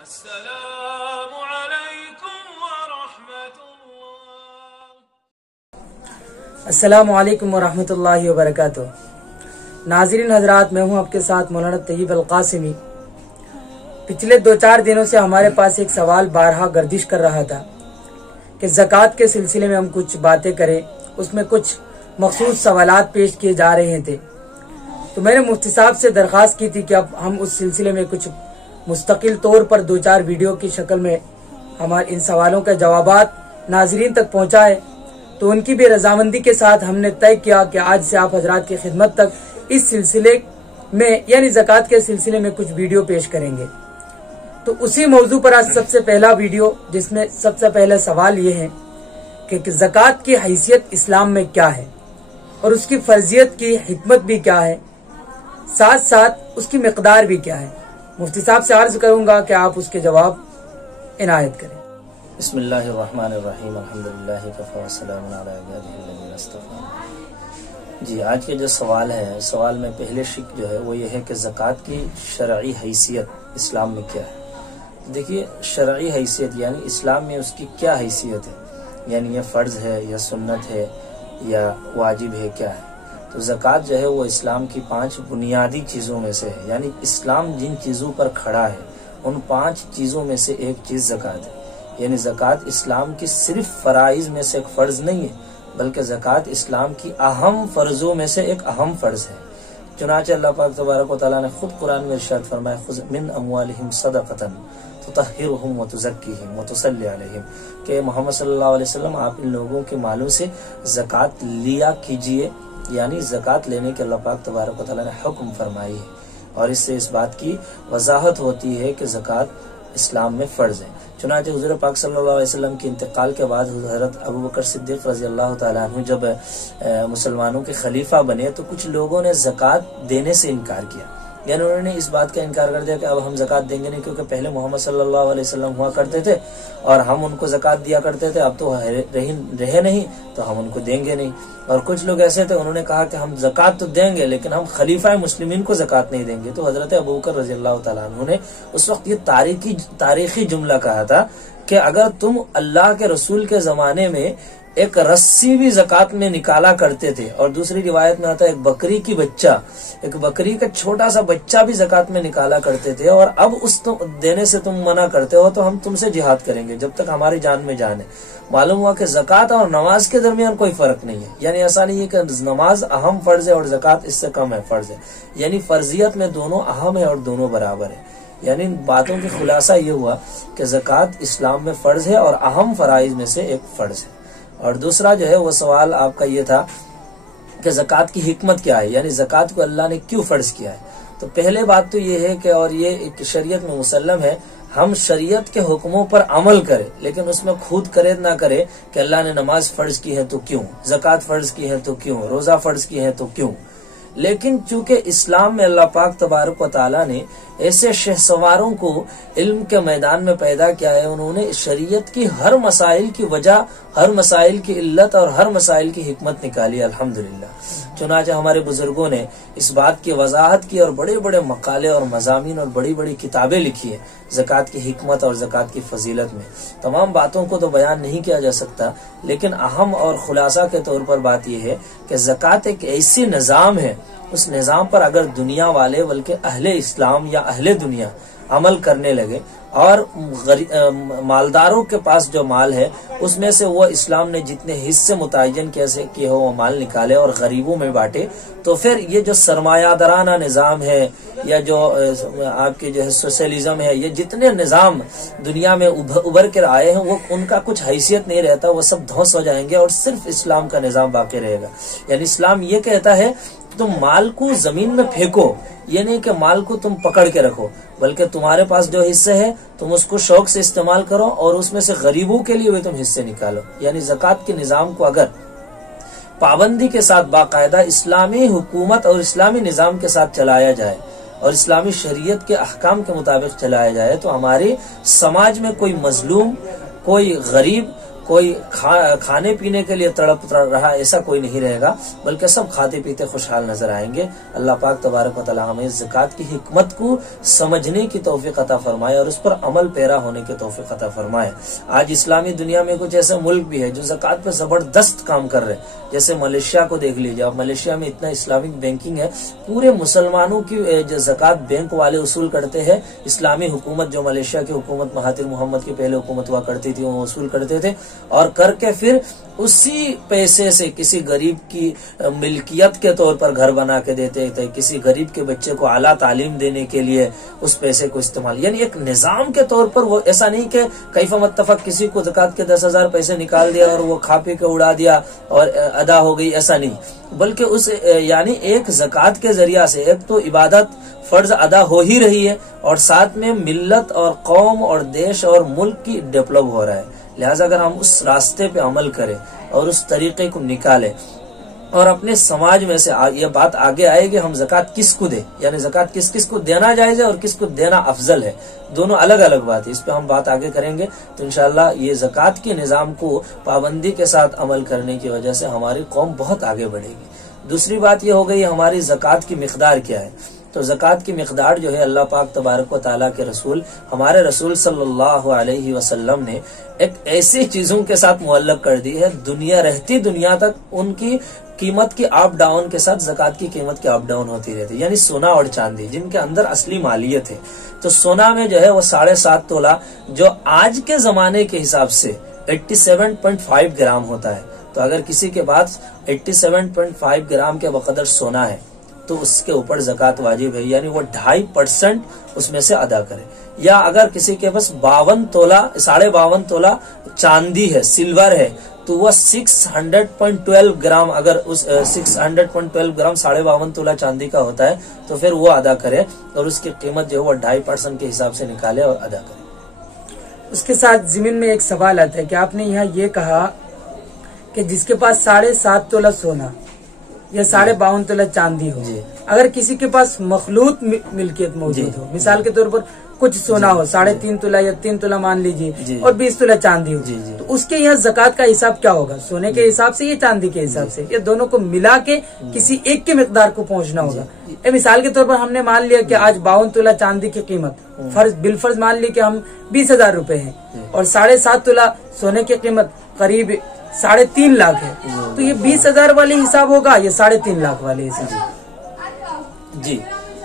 السلام علیکم ورحمۃ اللہ۔ السلام علیکم ورحمۃ اللہ وبرکاتہ۔ ناظرین حضرات، میں ہوں آپ کے ساتھ مولانا طیب القاسمی۔ پچھلے 2-4 دنوں سے ہمارے پاس ایک سوال بارہا گردش کر رہا تھا کہ زکوٰۃ کے سلسلے میں ہم کچھ باتیں کریں، اس میں کچھ مخصوص سوالات پیش کیے جا رہے تھے۔ تو میں نے مفتی صاحب سے درخواست کی تھی کہ اب ہم اس سلسلے میں کچھ مستقل طور پر 2-4 ویڈیو کی شکل میں ہمارے ان سوالوں کے جوابات ناظرین تک پہنچائے۔ تو ان کی بھی رضامندی کے ساتھ ہم نے طے کیا کہ آج سے آپ حضرات کی خدمت تک اس سلسلے میں یعنی زکوٰۃ کے سلسلے میں کچھ ویڈیو پیش کریں گے۔ تو اسی موضوع پر آج سب سے پہلا ویڈیو، جس میں سب سے پہلا سوال یہ ہے کہ زکوٰۃ کی حیثیت اسلام میں کیا ہے اور اس کی فرضیت کی حکمت بھی کیا ہے، ساتھ ساتھ اس کی مقدار بھی کیا ہے۔ مفتی صاحب سے عرض کروں گا کہ آپ اس کے جواب عنایت کریں۔ بسم اللہ الرحمن الرحیم، الحمدللہ کفی وسلام علی عبادہ الذین اصطفی۔ جی، آج کے جو سوال ہے، سوال میں پہلے شق جو ہے وہ یہ ہے کہ زکوٰۃ کی شرعی حیثیت اسلام میں کیا ہے۔ دیکھیے، شرعی حیثیت یعنی اسلام میں اس کی کیا حیثیت ہے، یعنی یہ فرض ہے یا سنت ہے یا واجب ہے، کیا ہے۔ تو زکوٰۃ جو ہے وہ اسلام کی 5 بنیادی چیزوں میں سے ہے، یعنی اسلام جن چیزوں پر کھڑا ہے ان 5 چیزوں میں سے ایک چیز زکوٰۃ ہے۔ یعنی زکوٰۃ اسلام کی صرف فرائض میں سے ایک فرض نہیں ہے، بلکہ زکوٰۃ اسلام کی اہم فرضوں میں سے ایک اہم فرض ہے۔ چنانچہ اللہ پاک تبارک و تعالیٰ نے خود قرآن میں ارشاد فرمایا، خذ من اموالہم صدقۃ تطہرہم وتزکیہم وتصلی علیہم، کہ محمد صلی اللہ علیہ وسلم آپ ان لوگوں کے مالوں سے زکوٰۃ لیا کیجئے، یعنی زکوٰۃ لینے کے اللہ پاک تبارک و تعالیٰ نے حکم فرمائی ہے۔ اور اس سے اس بات کی وضاحت ہوتی ہے کہ زکوٰۃ اسلام میں فرض ہے۔ چنانچہ حضور پاک صلی اللہ علیہ وسلم کے انتقال کے بعد حضرت ابوبکر صدیق رضی اللہ تعالیٰ عنہ جب مسلمانوں کے خلیفہ بنے تو کچھ لوگوں نے زکوٰۃ دینے سے انکار کیا، یعنی انہوں نے اس بات کا انکار کر دیا کہ اب ہم زکوٰۃ دیں گے نہیں، کیونکہ پہلے محمد صلی اللہ علیہ وسلم ہوا کرتے تھے اور ہم ان کو زکوٰۃ دیا کرتے تھے، اب تو رہے نہیں تو ہم ان کو دیں گے نہیں۔ اور کچھ لوگ ایسے تھے، انہوں نے کہا کہ ہم زکوٰۃ تو دیں گے لیکن ہم خلیفہ مسلمین کو زکوٰۃ نہیں دیں گے۔ تو حضرت ابوبکر رضی اللہ تعالیٰ عنہ نے اس وقت یہ تاریخی جملہ کہا تھا کہ اگر تم اللہ کے رسول کے زمانے میں ایک رسی بھی زکوٰۃ میں نکالا کرتے تھے، اور دوسری روایت میں آتا ہے ایک بکری کا چھوٹا سا بچہ بھی زکوٰۃ میں نکالا کرتے تھے، اور اب اس دینے سے تم منع کرتے ہو تو ہم تم سے جہاد کریں گے جب تک ہماری جان میں جان ہے۔ معلوم ہوا کہ زکوٰۃ اور نماز کے درمیان کوئی فرق نہیں ہے، یعنی ایسا نہیں ہے کہ نماز اہم فرض ہے اور زکوٰۃ اس سے کم ہے فرض ہے، یعنی فرضیت میں دونوں اہم ہے اور دونوں برابر ہے۔ یعنی باتوں کی خلاصہ یہ ہوا کہ زکوٰۃ اسلام میں فرض ہے اور اہم فرائض میں سے ایک فرض ہے۔ اور دوسرا جو ہے وہ سوال آپ کا یہ تھا کہ زکوٰۃ کی حکمت کیا ہے، یعنی زکوٰۃ کو اللہ نے کیوں فرض کیا ہے۔ تو پہلے بات تو یہ ہے کہ، اور یہ ایک شریعت میں مسلم ہے، ہم شریعت کے حکموں پر عمل کریں لیکن اس میں خود کرید نہ کرے کہ اللہ نے نماز فرض کی ہے تو کیوں، زکوٰۃ فرض کی ہے تو کیوں، روزہ فرض کی ہے تو کیوں۔ لیکن چونکہ اسلام میں اللہ پاک تبارک و تعالیٰ نے ایسے شہسواروں کو علم کے میدان میں پیدا کیا ہے، انہوں نے شریعت کی ہر مسائل کی وجہ، ہر مسائل کی علت اور ہر مسائل کی حکمت نکالی، الحمدللہ۔ چنانچہ ہمارے بزرگوں نے اس بات کی وضاحت کی اور بڑے بڑے مقالے اور مضامین اور بڑی بڑی کتابیں لکھی ہیں زکوٰۃ کی حکمت اور زکوٰۃ کی فضیلت میں۔ تمام باتوں کو تو بیان نہیں کیا جا سکتا، لیکن اہم اور خلاصہ کے طور پر بات یہ ہے کہ زکوٰۃ ایک ایسی نظام ہے، اس نظام پر اگر دنیا والے بلکہ اہل اسلام یا اہل دنیا عمل کرنے لگے اور مالداروں کے پاس جو مال ہے اس میں سے وہ اسلام نے جتنے حصے متعین کیسے کیے ہو وہ مال نکالے اور غریبوں میں بانٹے، تو پھر یہ جو سرمایہ دارانہ نظام ہے یا جو آپ کے جو ہے سوشلزم ہے، یہ جتنے نظام دنیا میں ابھر کر آئے ہیں وہ ان کا کچھ حیثیت نہیں رہتا، وہ سب دھوس ہو جائیں گے اور صرف اسلام کا نظام باقی رہے گا۔ یعنی اسلام یہ کہتا ہے تم مال کو زمین میں پھینکو، یہ نہیں کہ مال کو تم پکڑ کے رکھو، بلکہ تمہارے پاس جو حصے ہیں تم اس کو شوق سے استعمال کرو اور اس میں سے غریبوں کے لیے بھی تم حصے نکالو۔ یعنی زکوٰۃ کے نظام کو اگر پابندی کے ساتھ باقاعدہ اسلامی حکومت اور اسلامی نظام کے ساتھ چلایا جائے اور اسلامی شریعت کے احکام کے مطابق چلایا جائے تو ہمارے سماج میں کوئی مظلوم، کوئی غریب، کوئی کھانے پینے کے لیے تڑپ رہا ایسا کوئی نہیں رہے گا، بلکہ سب کھاتے پیتے خوشحال نظر آئیں گے۔ اللہ پاک تبارک و تعالی ہمیں زکوٰۃ کی حکمت کو سمجھنے کی توفیق عطا فرمائے اور اس پر عمل پیرا ہونے کی توفیق عطا فرمائے۔ آج اسلامی دنیا میں کچھ ایسے ملک بھی ہے جو زکوٰۃ پہ زبردست کام کر رہے ہیں، جیسے ملیشیا کو دیکھ لیجیے آپ، ملیشیا میں اتنا اسلامک بینکنگ ہے، پورے مسلمانوں کی جو زکوٰۃ بینک والے وصول کرتے ہیں، اسلامی حکومت جو ملیشیا کی حکومت مہاتیر محمد کی پہلے حکومت ہوا کرتی تھی، وہ وصول کرتے تھے اور کر کے پھر اسی پیسے سے کسی غریب کی ملکیت کے طور پر گھر بنا کے دیتے تھے، کسی غریب کے بچے کو اعلیٰ تعلیم دینے کے لیے اس پیسے کو استعمال، یعنی ایک نظام کے طور پر۔ وہ ایسا نہیں کہ کیف متفق کسی کو زکوٰۃ کے 10,000 پیسے نکال دیا اور وہ کھا پی کے اڑا دیا اور ادا ہو گئی، ایسا نہیں، بلکہ اس یعنی ایک زکوٰۃ کے ذریعہ سے ایک تو عبادت فرض ادا ہو ہی رہی ہے اور ساتھ میں ملت اور قوم اور دیش اور ملک کی ڈیولپ ہو رہا ہے۔ لہٰذا اگر ہم اس راستے پہ عمل کریں اور اس طریقے کو نکالیں اور اپنے سماج میں سے یہ بات آگے آئے گی ہم زکوٰۃ کس کو دیں، یعنی زکوٰۃ کس کس کو دینا جائز ہے اور کس کو دینا افضل ہے، دونوں الگ الگ بات ہے، اس پہ ہم بات آگے کریں گے تو انشاءاللہ یہ زکوٰۃ کے نظام کو پابندی کے ساتھ عمل کرنے کی وجہ سے ہماری قوم بہت آگے بڑھے گی۔ دوسری بات یہ ہو گئی ہماری زکوٰۃ کی مقدار کیا ہے، تو زکوٰۃ کی مقدار جو ہے اللہ پاک تبارک و تعالیٰ کے رسول ہمارے رسول صلی اللہ علیہ وسلم نے ایک ایسی چیزوں کے ساتھ معلق کر دی ہے، دنیا رہتی دنیا تک ان کی قیمت کی اپ ڈاؤن کے ساتھ زکوٰۃ کی قیمت کی اپ ڈاؤن ہوتی رہتی، یعنی سونا اور چاندی جن کے اندر اصلی مالیت ہے۔ تو سونا میں جو ہے وہ 7.5 تولہ جو آج کے زمانے کے حساب سے 87.5 گرام ہوتا ہے، تو اگر کسی کے پاس 87.5 گرام کے بقدر سونا ہے تو اس کے اوپر زکوٰۃ واجب ہے، یعنی وہ 2.5% اس میں سے ادا کرے۔ یا اگر کسی کے پاس 52 تولہ 52.5 تولہ چاندی ہے، سلور ہے، تو وہ 612 گرام، اگر اس 612 گرام 52.5 تولہ چاندی کا ہوتا ہے تو پھر وہ ادا کرے اور اس کی قیمت جو ہے وہ 2.5% کے حساب سے نکالے اور ادا کرے۔ اس کے ساتھ ضمن میں ایک سوال آتا ہے کہ آپ نے یہاں یہ کہا کہ جس کے پاس 7.5 تولہ سونا یا 52.5 تولہ چاندی ہو، اگر کسی کے پاس مخلوط ملکیت موجود ہو، مثال کے طور پر کچھ سونا ہو 3.5 تولہ یا 3 تولہ مان لیجیے اور 20 تولہ چاندی ہو، تو اس کے یہاں زکوٰۃ کا حساب کیا ہوگا؟ سونے کے حساب سے یا چاندی کے حساب سے، یا دونوں کو ملا کے کسی ایک کی مقدار کو پہنچنا ہوگا؟ مثال کے طور پر ہم نے مان لیا کہ آج 52 تولہ چاندی کی قیمت بالفرض مان لی کہ ہم 20,000 روپے ہیں اور 7.5 تولہ سونے کی قیمت قریب 3.5 لاکھ ہے، تو یہ 20,000 والے حساب ہوگا یا 3.5 لاکھ والے حساب؟ جی،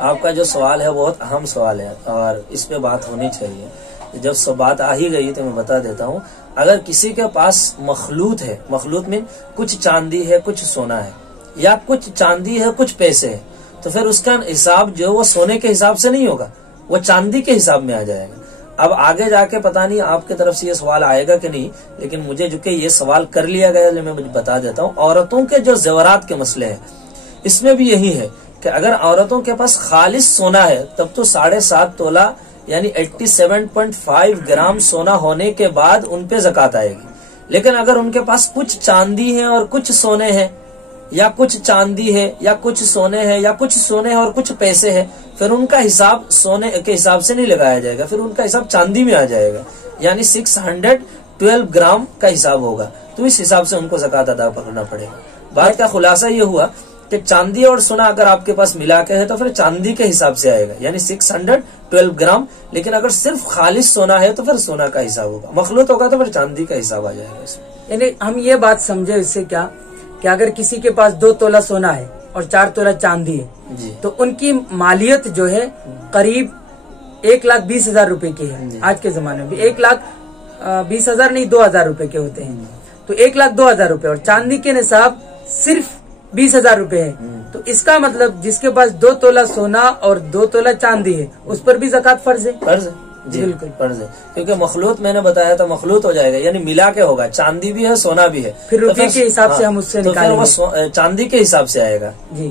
آپ کا جو سوال ہے بہت اہم سوال ہے اور اس پہ بات ہونی چاہیے۔ جب سب بات آ ہی گئی تو میں بتا دیتا ہوں، اگر کسی کے پاس مخلوط ہے، مخلوط میں کچھ چاندی ہے کچھ سونا ہے، یا کچھ چاندی ہے کچھ پیسے ہے، تو پھر اس کا حساب جو وہ سونے کے حساب سے نہیں ہوگا، وہ چاندی کے حساب میں آ جائے گا۔ اب آگے جا کے پتہ نہیں آپ کی طرف سے یہ سوال آئے گا کہ نہیں، لیکن مجھے جو کہ یہ سوال کر لیا گیا ہے میں بتا دیتا ہوں۔ عورتوں کے جو زیورات کے مسئلے ہیں اس میں بھی یہی ہے کہ اگر عورتوں کے پاس خالص سونا ہے تب تو 7.5 تولہ یعنی 87.5 گرام سونا ہونے کے بعد ان پہ زکوٰۃ آئے گی، لیکن اگر ان کے پاس کچھ چاندی ہے اور کچھ سونے ہیں، یا کچھ چاندی ہے یا کچھ سونے ہے یا کچھ سونے اور کچھ پیسے ہے، پھر ان کا حساب سونے کے حساب سے نہیں لگایا جائے گا، پھر ان کا حساب چاندی میں آ جائے گا، یعنی 612 گرام کا حساب ہوگا، تو اس حساب سے ان کو زکوٰۃ ادا کرنا پڑے گا۔ بات کا خلاصہ یہ ہوا کہ چاندی اور سونا اگر آپ کے پاس ملا کے ہے تو پھر چاندی کے حساب سے آئے گا، یعنی 612 گرام، لیکن اگر صرف خالص سونا ہے تو پھر سونا کا حساب ہوگا، مخلوط ہوگا تو پھر چاندی کا حساب آ جائے گا اس میں۔ یعنی ہم یہ بات سمجھے اس سے کیا کہ اگر کسی کے پاس 2 تولہ سونا ہے اور 4 تولہ چاندی ہے تو ان کی مالیت جو ہے قریب 1,20,000 روپے کی ہے۔ آج کے زمانے میں 1,20,000 نہیں 2,000 روپے کے ہوتے ہیں، تو 1,02,000 روپے، اور چاندی کے نصاب صرف 20,000 روپے ہے، تو اس کا مطلب جس کے پاس 2 تولہ سونا اور 2 تولہ چاندی ہے اس پر بھی زکوٰۃ فرض ہے؟ فرض ہے جی، بالکل فرض ہے، کیونکہ مخلوط میں نے بتایا تھا مخلوط ہو جائے گا، یعنی ملا کے ہوگا، چاندی بھی ہے سونا بھی ہے، پھر روپے کے حساب سے ہم اس سے نکالیں گے، چاندی کے حساب سے آئے گا۔ جی